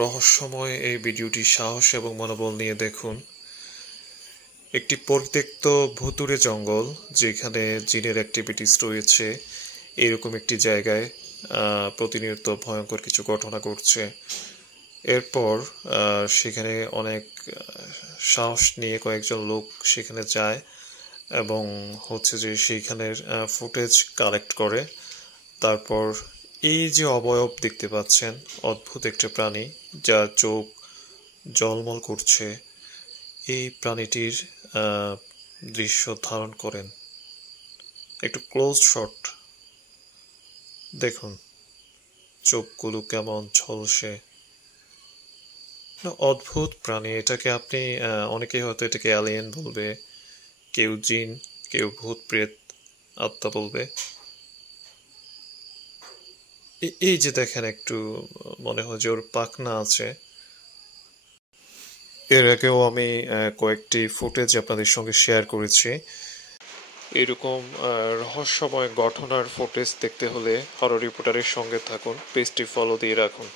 রহস্যময় এই ভিডিওটি সাহস এবং মনোবল নিয়ে দেখুন। একটি পরিত্যক্ত ভুতুড়ে জঙ্গল, যেখানে জিনের অ্যাক্টিভিটিস রয়েছে, এরকম একটি জায়গায় প্রতিনিয়ত ভয়ঙ্কর কিছু ঘটনা ঘটছে। এরপর সেখানে অনেক সাহস নিয়ে কয়েকজন লোক সেখানে যায় এবং হচ্ছে যে সেইখানের ফুটেজ কালেক্ট করে। তারপর এই যে অবয়ব দেখতে পাচ্ছেন, অদ্ভুত একটা প্রাণী যার চোখ ঝলমল করছে, এই প্রাণীটির দৃশ্য ধারণ করেন। একটু ক্লোজ শট দেখুন, চোখগুলো কেমন ঝলসে। অদ্ভুত প্রাণী এটাকে। আপনি অনেকেই হয়তো এটাকে অ্যালিয়েন বলবে, কেউ জিন, কেউ ভূত প্রেত আত্মা বলবে। এই যে দেখেন, একটু মনে হয় যে ওর পাখনা আছে। এর আগেও আমি কয়েকটি ফুটেজ আপনাদের সঙ্গে শেয়ার করেছি। এরকম রহস্যময় ঘটনার ফুটেজ দেখতে হলে হরর রিপোর্টারের সঙ্গে থাকুন, পেজটি ফলো দিয়ে রাখুন।